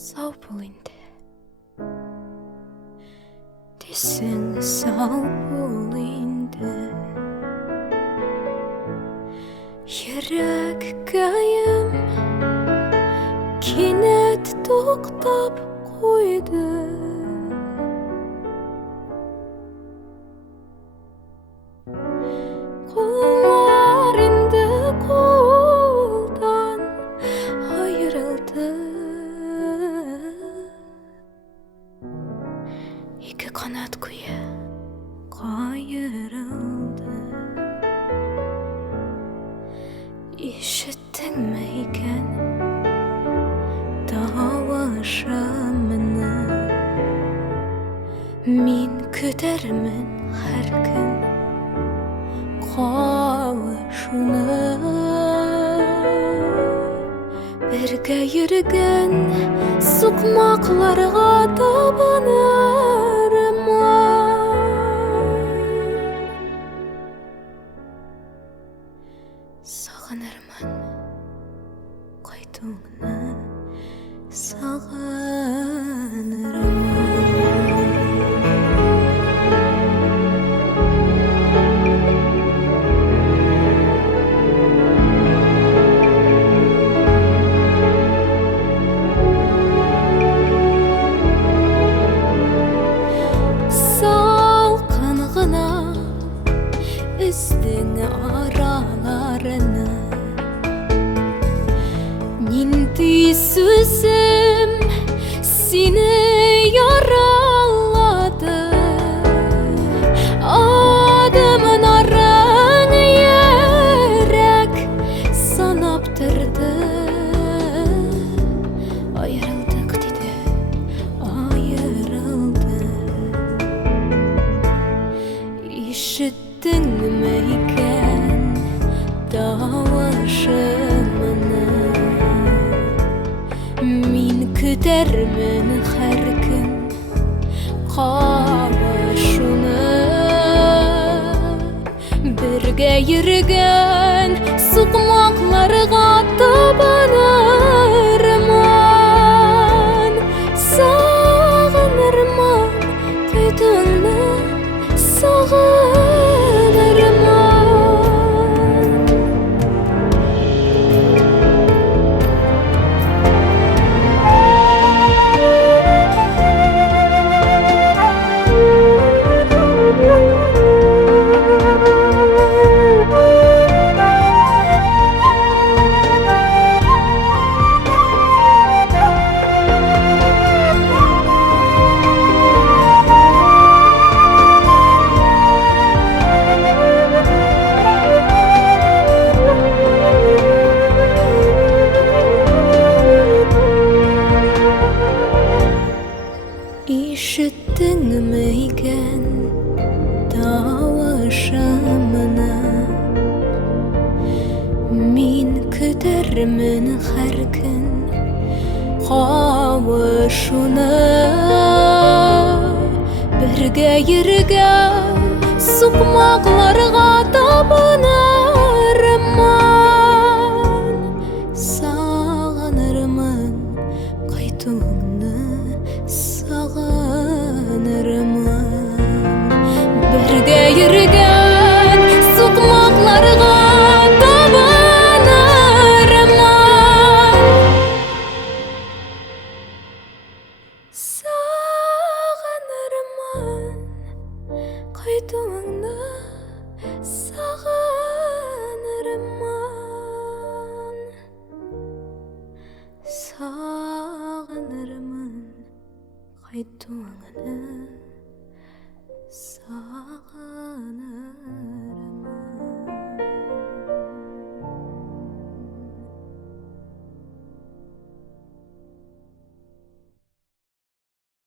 Сау бол инде. Десең сау бол инде. Йөрәккәем кинәт туктап куйды. Куллар инде кулдан аерылды. Ике канат куе кайырылды. Ишеттеңме икән тавышымны? Мин көтәрмен һәр көн кавышуны. Бергә йөргән сукмакларга табынырмын. Сагынырмын кайтуыңны, сагынырмын. Салкын гына үстең араларыны. Нинди сүзем сине яралады. Адымын арың йөрәк санап торды. Аерылдык диде, аерылды. Ишеттеңме икән тавышымны? Мин көтәрмен һәр көн кавышуны. Бергә йөргән сукмакларга табынырмын. Сагынырмын кайтуыңны, сагынырмын. Ишеттеңме икән тавышымны? Мин көтәрмен һәр көн кавышуны. Бергә йөргән сукмакларга табынырмын. Сагынырмын кайтуыңны, сагынырмын. Бергә йөргән сукмакларга табынырмын. Сагынырмын кайтуыңны, сагынырмын.